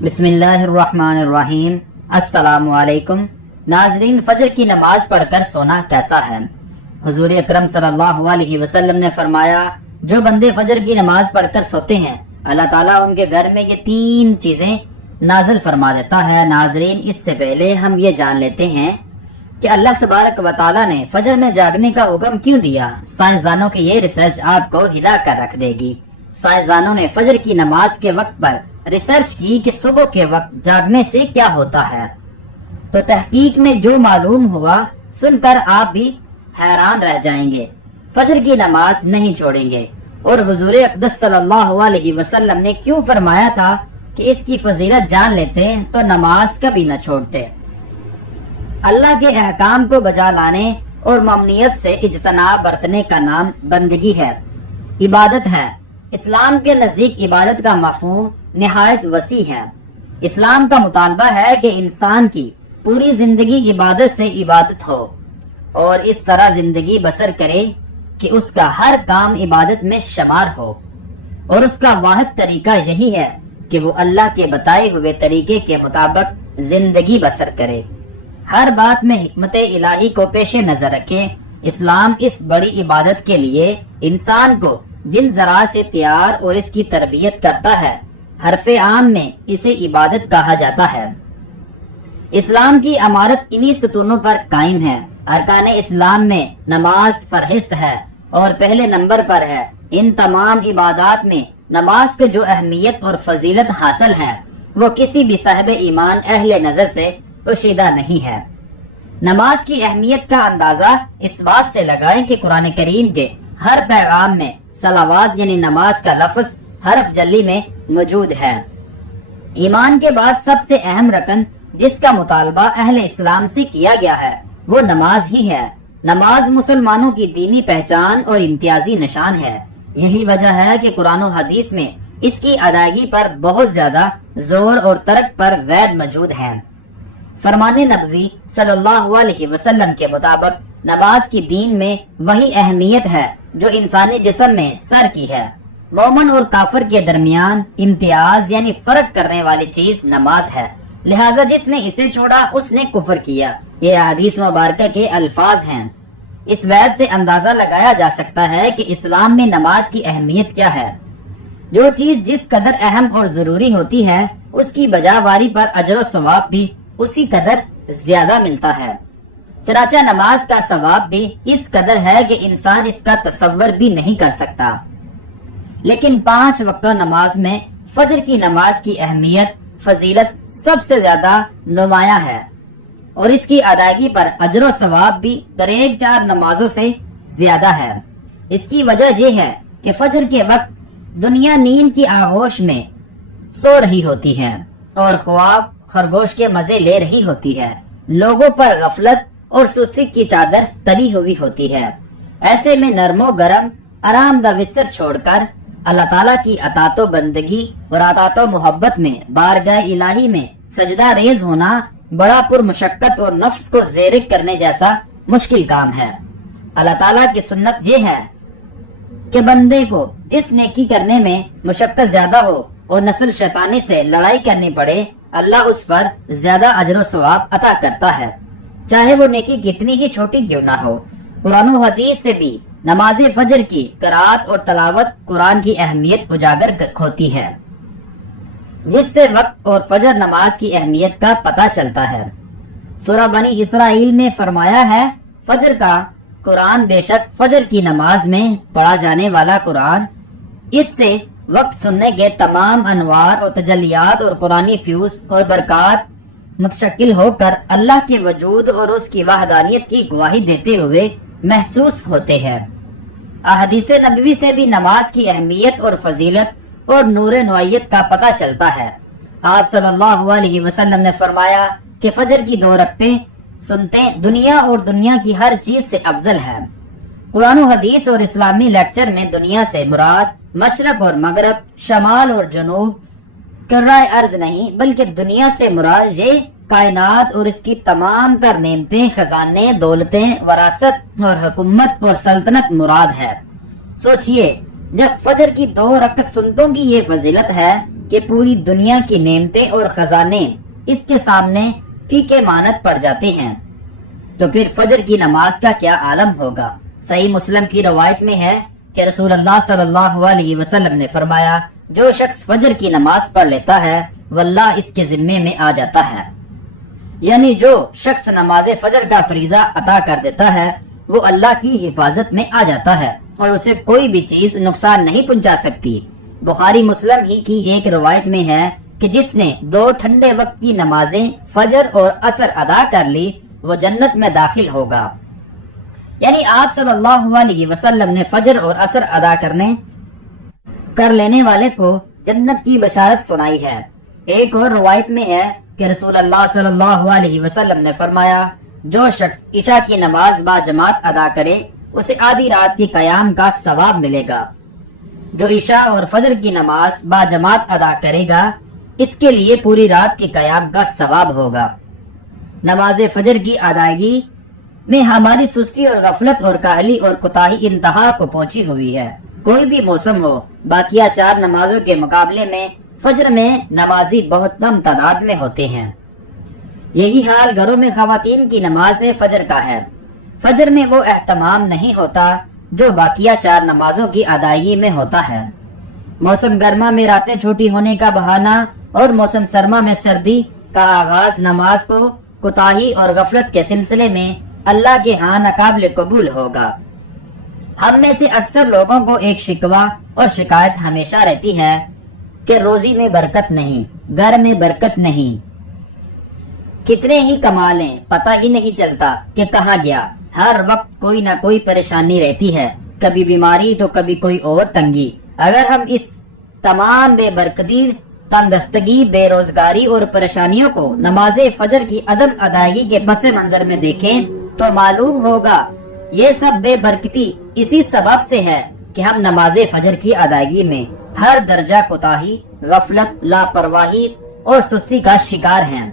بسم اللہ الرحمن الرحیم۔ السلام علیکم ناظرین، فجر کی نماز پڑھ کر سونا کیسا ہے؟ حضور اکرم صلی اللہ علیہ وسلم نے فرمایا، جو بندے فجر کی نماز پڑھ کر سوتے ہیں اللہ تعالیٰ ان کے گھر میں یہ 3 چیزیں نازل فرما دیتا ہے۔ ناظرین، اس سے پہلے ہم یہ جان لیتے ہیں کہ اللہ تبارک و تعالیٰ نے فجر میں جاگنے کا حکم کیوں دیا۔ سائنسدانوں کی یہ ریسرچ آپ کو ہلا کر رکھ دے گی۔ سائنسدانوں نے فجر کی نماز کے وقت پر ریسرچ کی کہ صبح کے وقت جاگنے سے کیا ہوتا ہے، تو تحقیق میں جو معلوم ہوا سن کر آپ بھی حیران رہ جائیں گے۔ فجر کی نماز نہیں چھوڑیں گے، اور حضور اقدس صلی اللہ علیہ وسلم نے کیوں فرمایا تھا کہ اس کی فضیلت جان لیتے تو نماز کبھی نہ چھوڑتے۔ اللہ کے احکام کو بجا لانے اور ممنوعیت سے اجتناب برتنے کا نام بندگی ہے، عبادت ہے۔ اسلام کے نزدیک عبادت کا مفہوم نہایت وسیع ہے۔ اسلام کا مطالبہ ہے کہ انسان کی پوری زندگی عبادت سے عبادت ہو، اور اس طرح زندگی بسر کرے کہ اس کا ہر کام عبادت میں شمار ہو، اور اس کا واحد طریقہ یہی ہے کہ وہ اللہ کے بتائے ہوئے طریقے کے مطابق زندگی بسر کرے۔ ہر بات میں حکمت الہی کو پیش نظر رکھے۔ اسلام اس بڑی عبادت کے لیے انسان کو جن ذرائع سے تیار اور اس کی تربیت کرتا ہے، حرف عام میں اسے عبادت کہا جاتا ہے۔ اسلام کی عمارت انہی ستونوں پر قائم ہے۔ ارکان اسلام میں نماز فہرست ہے اور پہلے نمبر پر ہے۔ ان تمام عبادات میں نماز کو جو اہمیت اور فضیلت حاصل ہے وہ کسی بھی صاحب ایمان اہل نظر سے پوشیدہ نہیں ہے۔ نماز کی اہمیت کا اندازہ اس بات سے لگائیں کہ قرآن کریم کے ہر پیغام میں صلوات یعنی نماز کا لفظ حرف جلی میں موجود ہے۔ ایمان کے بعد سب سے اہم رکن جس کا مطالبہ اہل اسلام سے کیا گیا ہے وہ نماز ہی ہے۔ نماز مسلمانوں کی دینی پہچان اور امتیازی نشان ہے۔ یہی وجہ ہے کہ قرآن و حدیث میں اس کی ادائیگی پر بہت زیادہ زور اور ترک پر وعد موجود ہے۔ فرمان نبوی صلی اللہ علیہ وسلم کے مطابق نماز کی دین میں وہی اہمیت ہے جو انسانی جسم میں سر کی ہے۔ مومن اور کافر کے درمیان امتیاز یعنی فرق کرنے والی چیز نماز ہے، لہذا جس نے اسے چھوڑا اس نے کفر کیا۔ یہ حدیث مبارکہ کے الفاظ ہیں۔ اس وعد سے اندازہ لگایا جا سکتا ہے کہ اسلام میں نماز کی اہمیت کیا ہے۔ جو چیز جس قدر اہم اور ضروری ہوتی ہے اس کی بجاواری پر اجر و ثواب بھی اسی قدر زیادہ ملتا ہے۔ چنانچہ نماز کا ثواب بھی اس قدر ہے کہ انسان اس کا تصور بھی نہیں کر سکتا۔ لیکن 5 وقتہ نماز میں فجر کی نماز کی اہمیت فضیلت سب سے زیادہ نمایاں ہے، اور اس کی ادائیگی پر اجر و ثواب بھی درجہ 4 نمازوں سے زیادہ ہے۔ اس کی وجہ یہ ہے کہ فجر کے وقت دنیا نیند کی آغوش میں سو رہی ہوتی ہے اور خواب خرگوش کے مزے لے رہی ہوتی ہے۔ لوگوں پر غفلت اور سستی کی چادر تلی ہوئی ہوتی ہے۔ ایسے میں نرم و گرم آرام دہ بستر چھوڑ کر اللہ تعالیٰ کی اطاعت و بندگی اور اطاعت و محبت میں بارگاہ الہی میں سجدہ ریز ہونا بڑا پر مشقت اور نفس کو زیرک کرنے جیسا مشکل کام ہے۔ اللہ تعالیٰ کی سنت یہ ہے کہ بندے کو جس نیکی کرنے میں مشقت زیادہ ہو اور نسل شیطانی سے لڑائی کرنی پڑے، اللہ اس پر زیادہ اجر و ثواب عطا کرتا ہے، چاہے وہ نیکی کتنی ہی چھوٹی کیوں نہ ہو۔ قرآن و حدیث سے بھی نماز فجر کی قرات اور تلاوت قرآن کی اہمیت اجاگر ہوتی ہے، جس سے وقت اور فجر نماز کی اہمیت کا پتہ چلتا ہے۔ سورہ بنی اسرائیل میں فرمایا ہے، فجر کا قرآن بے شک فجر کی نماز میں پڑھا جانے والا قرآن، اس سے وقت سننے کے تمام انوار اور تجلیات اور قرآنی فیوز اور برکات متشکل ہو کر اللہ کے وجود اور اس کی وحدانیت کی گواہی دیتے ہوئے محسوس ہوتے ہیں۔ احادیث نبوی سے بھی نماز کی اہمیت اور فضیلت اور نور نوعیت کا پتہ چلتا ہے۔ آپ صلی اللہ علیہ وسلم نے فرمایا کہ فجر کی 2 رکعتیں سنتے دنیا اور دنیا کی ہر چیز سے افضل ہے۔ قرآن و حدیث اور اسلامی لیکچر میں دنیا سے مراد مشرق اور مغرب، شمال اور جنوب، کرۂ ارض نہیں بلکہ دنیا سے مراد یہ کائنات اور اس کی تمام تر نعمتیں، خزانے، دولتیں، وراثت اور حکومت اور سلطنت مراد ہے۔ سوچئے، جب فجر کی 2 رکعت سنتوں کی یہ فضیلت ہے کہ پوری دنیا کی نعمتیں اور خزانے اس کے سامنے پھیکے مانت پڑ جاتے ہیں، تو پھر فجر کی نماز کا کیا عالم ہوگا۔ صحیح مسلم کی روایت میں ہے کہ رسول اللہ صلی اللہ علیہ وسلم نے فرمایا، جو شخص فجر کی نماز پڑھ لیتا ہے واللہ اس کے ذمے میں آ جاتا ہے، یعنی جو شخص نماز فجر کا فریضہ ادا کر دیتا ہے وہ اللہ کی حفاظت میں آ جاتا ہے اور اسے کوئی بھی چیز نقصان نہیں پہنچا سکتی۔ بخاری مسلم ہی کی ایک روایت میں ہے کہ جس نے 2 ٹھنڈے وقت کی نمازیں فجر اور عصر ادا کر لی وہ جنت میں داخل ہوگا۔ یعنی آپ صلی اللہ علیہ وسلم نے فجر اور عصر ادا کر لینے والے کو جنت کی بشارت سنائی ہے۔ ایک اور روایت میں ہے کہ رسول اللہ صلی اللہ علیہ وسلم نے فرمایا، جو شخص عشاء کی نماز با جماعت ادا کرے اسے آدھی رات کی قیام کا ثواب ملے گا۔ جو عشاء اور فجر کی نماز با جماعت ادا کرے گا اس کے لیے پوری رات کی قیام کا ثواب ہوگا۔ نماز فجر کی ادائیگی میں ہماری سستی اور غفلت اور کاہلی اور کوتاہی انتہا کو پہنچی ہوئی ہے۔ کوئی بھی موسم ہو، باقیہ 4 نمازوں کے مقابلے میں فجر میں نمازی بہت کم تعداد میں ہوتے ہیں۔ یہی حال گھروں میں خواتین کی نماز فجر کا ہے۔ فجر میں وہ اہتمام نہیں ہوتا جو باقیہ 4 نمازوں کی ادائیگی میں ہوتا ہے۔ موسم گرما میں راتیں چھوٹی ہونے کا بہانہ اور موسم سرما میں سردی کا آغاز نماز کو کوتاہی اور غفلت کے سلسلے میں اللہ کے ہاں ناقابل قبول ہوگا۔ ہم میں سے اکثر لوگوں کو ایک شکوہ اور شکایت ہمیشہ رہتی ہے کہ روزی میں برکت نہیں، گھر میں برکت نہیں، کتنے ہی کما لیں پتہ ہی نہیں چلتا کہ کہاں گیا۔ ہر وقت کوئی نہ کوئی پریشانی رہتی ہے، کبھی بیماری تو کبھی کوئی اور تنگی۔ اگر ہم اس تمام بے برکتی، تندرستگی، بے روزگاری اور پریشانیوں کو نماز فجر کی عدم ادائیگی کے پس منظر میں دیکھیں تو معلوم ہوگا یہ سب بے برکتی اسی سبب سے ہے کہ ہم نماز فجر کی ادائیگی میں ہر درجہ کوتاہی، غفلت، لاپرواہی اور سستی کا شکار ہیں۔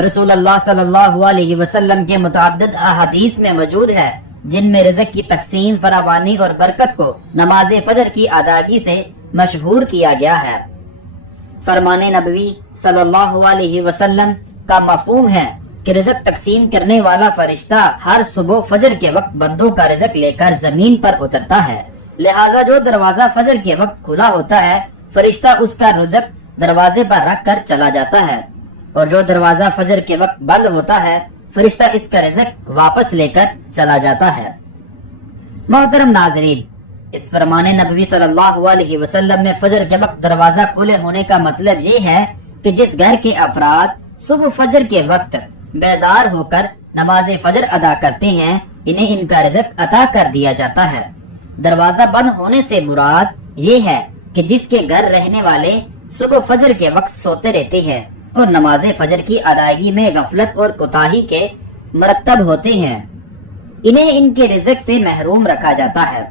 رسول اللہ صلی اللہ علیہ وسلم کے متعدد احادیث میں موجود ہے جن میں رزق کی تقسیم، فراوانی اور برکت کو نماز فجر کی ادائیگی سے مشہور کیا گیا ہے۔ فرمان نبوی صلی اللہ علیہ وسلم کا مفہوم ہے کہ رزق تقسیم کرنے والا فرشتہ ہر صبح فجر کے وقت بندوں کا رزق لے کر زمین پر اترتا ہے، لہذا جو دروازہ فجر کے وقت کھلا ہوتا ہے فرشتہ اس کا رزق دروازے پر رکھ کر چلا جاتا ہے، اور جو دروازہ فجر کے وقت بند ہوتا ہے فرشتہ اس کا رزق واپس لے کر چلا جاتا ہے۔ محترم ناظرین، اس فرمان نبوی صلی اللہ علیہ وسلم میں فجر کے وقت دروازہ کھلے ہونے کا مطلب یہ ہے کہ جس گھر کے افراد صبح فجر کے وقت بیدار ہو کر نماز فجر ادا کرتے ہیں انہیں ان کا رزق عطا کر دیا جاتا ہے۔ دروازہ بند ہونے سے مراد یہ ہے کہ جس کے گھر رہنے والے صبح فجر کے وقت سوتے رہتے ہیں اور نماز فجر کی ادائیگی میں غفلت اور کوتاہی کے مرتب ہوتے ہیں انہیں ان کے رزق سے محروم رکھا جاتا ہے۔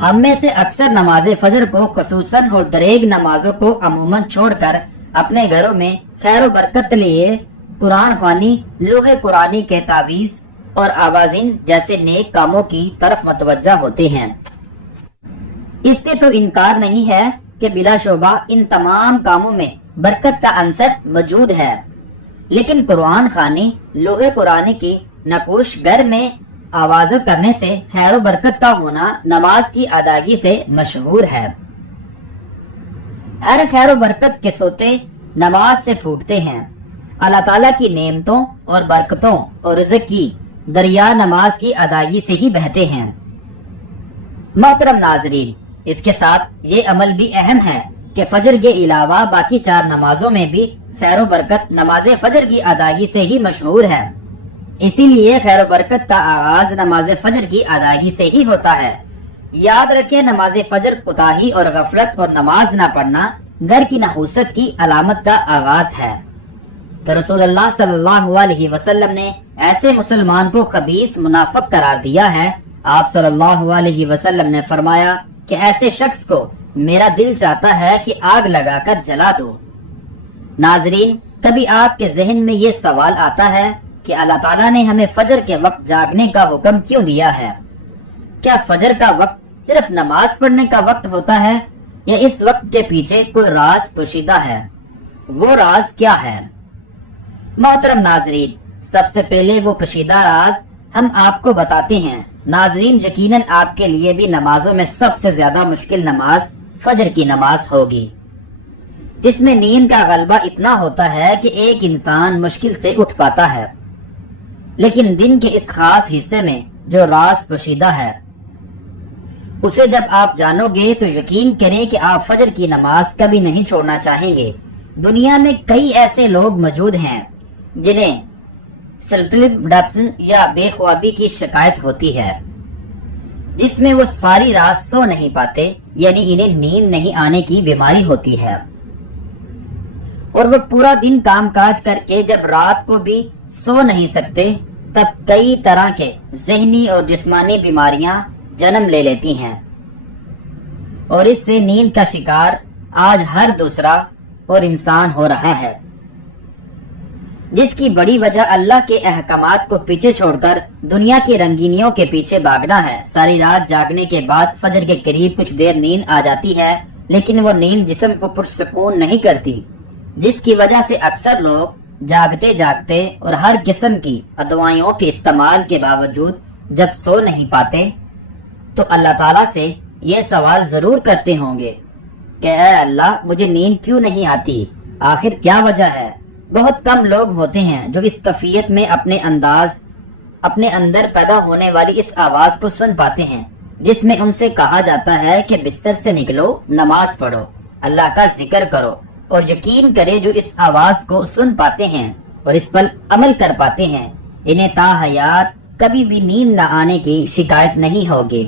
ہم میں سے اکثر نماز فجر کو خصوصاً اور دریگ نمازوں کو عموماً چھوڑ کر اپنے گھروں میں خیر و برکت لیے قرآن خوانی، لوح قرآنی کے تعویذ اور آوازین جیسے نیک کاموں کی طرف متوجہ ہوتے ہیں۔ اس سے تو انکار نہیں ہے کہ بلا شبہ ان تمام کاموں میں برکت کا عنصر موجود ہے، لیکن قرآن خوانی، لوح قرآنی کی نقوش گھر میں آوازوں کرنے سے خیر و برکت کا ہونا نماز کی ادائیگی سے مشہور ہے۔ ہر خیر و برکت کے سوتے نماز سے پھوٹتے ہیں۔ اللہ تعالیٰ کی نعمتوں اور برکتوں اور رزق کی دریا نماز کی ادائیگی سے ہی بہتے ہیں۔ محترم ناظرین، اس کے ساتھ یہ عمل بھی اہم ہے کہ فجر کے علاوہ باقی 4 نمازوں میں بھی خیر و برکت نماز فجر کی ادائیگی سے ہی مشہور ہے۔ اسی لیے خیر و برکت کا آغاز نماز فجر کی ادائیگی سے ہی ہوتا ہے۔ یاد رکھیں، نماز فجر کوتاہی اور غفلت اور نماز نہ پڑھنا گھر کی نحوست کی علامت کا آغاز ہے۔ تو رسول اللہ صلی اللہ علیہ وسلم نے ایسے مسلمان کو خبیث، منافق قرار دیا ہے۔ آپ صلی اللہ علیہ وسلم نے فرمایا کہ ایسے شخص کو میرا دل چاہتا ہے کہ آگ لگا کر جلا دو۔ ناظرین، کبھی آپ کے ذہن میں یہ سوال آتا ہے کہ اللہ تعالیٰ نے ہمیں فجر کے وقت جاگنے کا حکم کیوں دیا ہے؟ کیا فجر کا وقت صرف نماز پڑھنے کا وقت ہوتا ہے یا اس وقت کے پیچھے کوئی راز پوشیدہ ہے؟ وہ راز کیا ہے؟ محترم ناظرین، سب سے پہلے وہ پوشیدہ راز ہم آپ کو بتاتے ہیں۔ ناظرین، یقیناً آپ کے لیے بھی نمازوں میں سب سے زیادہ مشکل نماز فجر کی نماز ہوگی، جس میں نیند کا غلبہ اتنا ہوتا ہے کہ ایک انسان مشکل سے اٹھ پاتا ہے۔ لیکن دن کے اس خاص حصے میں جو راز پوشیدہ ہے، اسے جب آپ جانو گے تو یقین کریں کہ آپ فجر کی نماز کبھی نہیں چھوڑنا چاہیں گے۔ دنیا میں کئی ایسے لوگ موجود ہیں جنہیں سلیپ ڈپریشن یا بے خوابی کی شکایت ہوتی ہے، جس میں وہ ساری رات سو نہیں پاتے، یعنی انہیں نیند نہیں آنے کی بیماری ہوتی ہے، اور وہ پورا دن کام کاج کر کے جب رات کو بھی سو نہیں سکتے، تب کئی طرح کے ذہنی اور جسمانی بیماریاں جنم لے لیتی ہیں، اور اس سے نیند کا شکار آج ہر دوسرا اور انسان ہو رہا ہے، جس کی بڑی وجہ اللہ کے احکامات کو پیچھے چھوڑ کر دنیا کی رنگینیوں کے پیچھے بھاگنا ہے۔ ساری رات جاگنے کے بعد فجر کے قریب کچھ دیر نیند آ جاتی ہے، لیکن وہ نیند جسم کو پرسکون نہیں کرتی، جس کی وجہ سے اکثر لوگ جاگتے جاگتے اور ہر قسم کی ادوائیوں کے استعمال کے باوجود جب سو نہیں پاتے تو اللہ تعالیٰ سے یہ سوال ضرور کرتے ہوں گے کہ اے اللہ، مجھے نیند کیوں نہیں آتی؟ آخر کیا وجہ ہے؟ بہت کم لوگ ہوتے ہیں جو اس کیفیت میں اپنے اندر پیدا ہونے والی اس آواز کو سن پاتے ہیں، جس میں ان سے کہا جاتا ہے کہ بستر سے نکلو، نماز پڑھو، اللہ کا ذکر کرو، اور یقین کرے جو اس آواز کو سن پاتے ہیں اور اس پر عمل کر پاتے ہیں، انہیں تا حیات کبھی بھی نیند نہ آنے کی شکایت نہیں ہوگی۔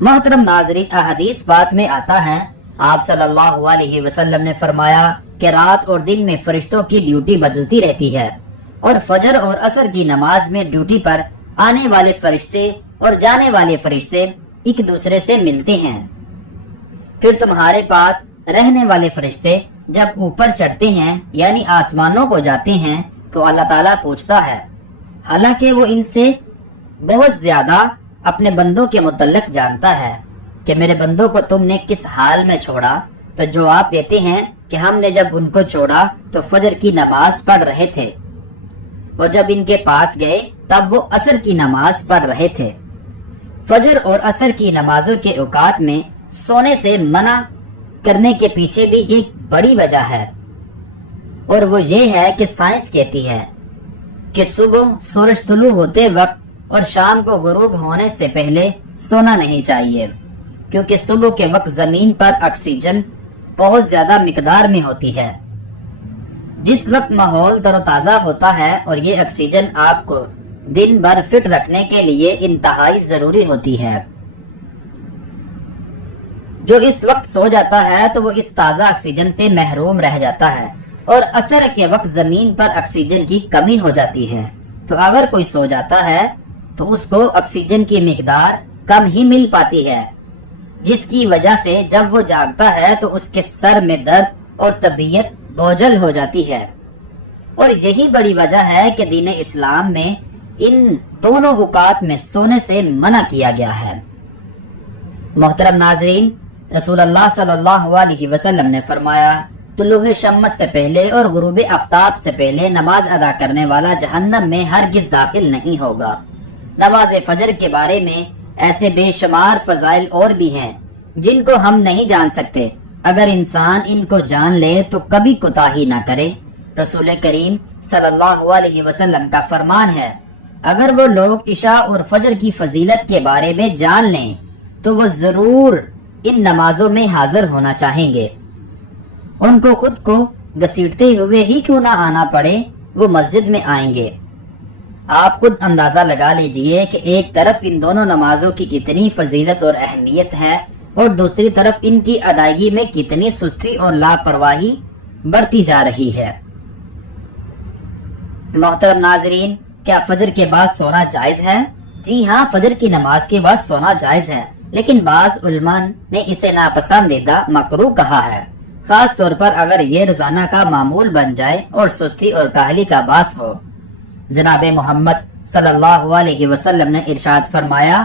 محترم ناظرین، احادیث پاک میں آتا ہے، آپ صلی اللہ علیہ وسلم نے فرمایا کہ رات اور دن میں فرشتوں کی ڈیوٹی بدلتی رہتی ہے، اور فجر اور عصر کی نماز میں ڈیوٹی پر آنے والے فرشتے اور جانے والے فرشتے ایک دوسرے سے ملتے ہیں۔ پھر تمہارے پاس رہنے والے فرشتے جب اوپر چڑھتے ہیں، یعنی آسمانوں کو جاتے ہیں، تو اللہ تعالیٰ پوچھتا ہے، حالانکہ وہ ان سے بہت زیادہ اپنے بندوں کے متعلق جانتا ہے، کہ میرے بندوں کو تم نے کس حال میں چھوڑا؟ تو جواب دیتے ہیں کہ ہم نے جب ان کو چھوڑا تو فجر کی نماز پڑھ رہے تھے، اور جب ان کے پاس گئے تب وہ عصر کی نماز پڑھ رہے تھے۔ فجر اور عصر کی نمازوں کے اوقات میں سونے سے منع کرنے کے پیچھے بھی ایک بڑی وجہ ہے، اور وہ یہ ہے کہ سائنس کہتی ہے کہ صبح سورج طلوع ہوتے وقت اور شام کو غروب ہونے سے پہلے سونا نہیں چاہیے، کیونکہ صبح کے وقت زمین پر آکسیجن بہت زیادہ مقدار میں ہوتی ہے، جس وقت ماحول تر و تازہ ہوتا ہے، اور یہ آکسیجن آپ کو دن بھر فٹ رکھنے کے لیے انتہائی ضروری ہوتی ہے۔ جو اس وقت سو جاتا ہے تو وہ اس تازہ آکسیجن سے محروم رہ جاتا ہے، اور عصر کے وقت زمین پر آکسیجن کی کمی ہو جاتی ہے، تو اگر کوئی سو جاتا ہے تو اس کو آکسیجن کی مقدار کم ہی مل پاتی ہے، جس کی وجہ سے جب وہ جاگتا ہے تو اس کے سر میں درد اور طبیعت بوجھل ہو جاتی ہے، اور یہی بڑی وجہ ہے کہ دین اسلام میں ان دونوں اوقات میں سونے سے منع کیا گیا ہے۔ محترم ناظرین، رسول اللہ صلی اللہ علیہ وسلم نے فرمایا، طلوع شمس سے پہلے اور غروب آفتاب سے پہلے نماز ادا کرنے والا جہنم میں ہرگز داخل نہیں ہوگا۔ نماز فجر کے بارے میں ایسے بے شمار فضائل اور بھی ہیں جن کو ہم نہیں جان سکتے، اگر انسان ان کو جان لے تو کبھی کوتاہی نہ کرے۔ رسول کریم صلی اللہ علیہ وسلم کا فرمان ہے، اگر وہ لوگ عشاء اور فجر کی فضیلت کے بارے میں جان لیں تو وہ ضرور ان نمازوں میں حاضر ہونا چاہیں گے، ان کو خود کو گھسیٹتے ہوئے ہی کیوں نہ آنا پڑے، وہ مسجد میں آئیں گے۔ آپ خود اندازہ لگا لیجئے کہ ایک طرف ان دونوں نمازوں کی اتنی فضیلت اور اہمیت ہے، اور دوسری طرف ان کی ادائیگی میں کتنی سستی اور لاپرواہی بڑھتی جا رہی ہے۔ محترم ناظرین، کیا فجر کے بعد سونا جائز ہے؟ جی ہاں، فجر کی نماز کے بعد سونا جائز ہے، لیکن بعض علماء نے اسے ناپسندیدہ مکروہ کہا ہے، خاص طور پر اگر یہ روزانہ کا معمول بن جائے اور سستی اور کاہلی کا باعث ہو۔ جناب محمد صلی اللہ علیہ وسلم نے ارشاد فرمایا،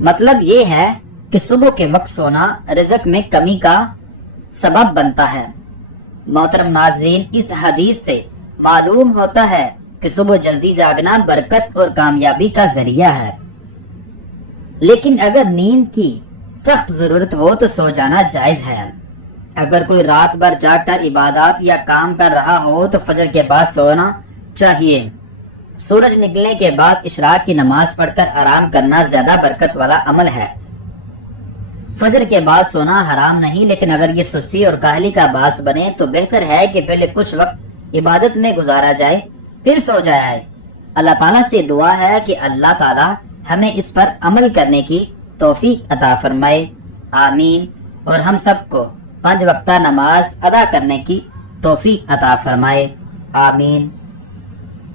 مطلب یہ ہے کہ صبح کے وقت سونا رزق میں کمی کا سبب بنتا ہے۔ محترم ناظرین، اس حدیث سے معلوم ہوتا ہے کہ صبح جلدی جاگنا برکت اور کامیابی کا ذریعہ ہے، لیکن اگر نیند کی سخت ضرورت ہو تو سو جانا جائز ہے۔ اگر کوئی رات بھر جاگ کر عبادات یا کام کر رہا ہو تو فجر کے بعد سونا چاہیے۔ سورج نکلنے کے بعد اشراق کی نماز پڑھ کر آرام کرنا زیادہ برکت والا عمل ہے۔ فجر کے بعد سونا حرام نہیں، لیکن اگر یہ سستی اور کاہلی کا باعث بنے تو بہتر ہے کہ پہلے کچھ وقت عبادت میں گزارا جائے پھر سو جائے۔ اللہ تعالیٰ سے دعا ہے کہ اللہ تعالیٰ ہمیں اس پر عمل کرنے کی توفیق عطا فرمائے، آمین، اور ہم سب کو 5 وقتہ نماز ادا کرنے کی توفیق عطا فرمائے، آمین۔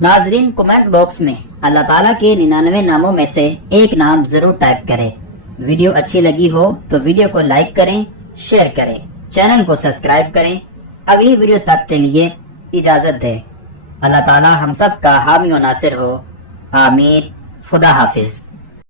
ناظرین، کمنٹ باکس میں اللہ تعالیٰ کے 99 ناموں میں سے ایک نام ضرور ٹائپ کریں۔ ویڈیو اچھی لگی ہو تو ویڈیو کو لائک کریں، شیئر کریں، چینل کو سبسکرائب کریں۔ اگلی ویڈیو تک کے لیے اجازت دیں۔ اللہ تعالیٰ ہم سب کا حامی و ناصر ہو، آمین۔ خدا حافظ۔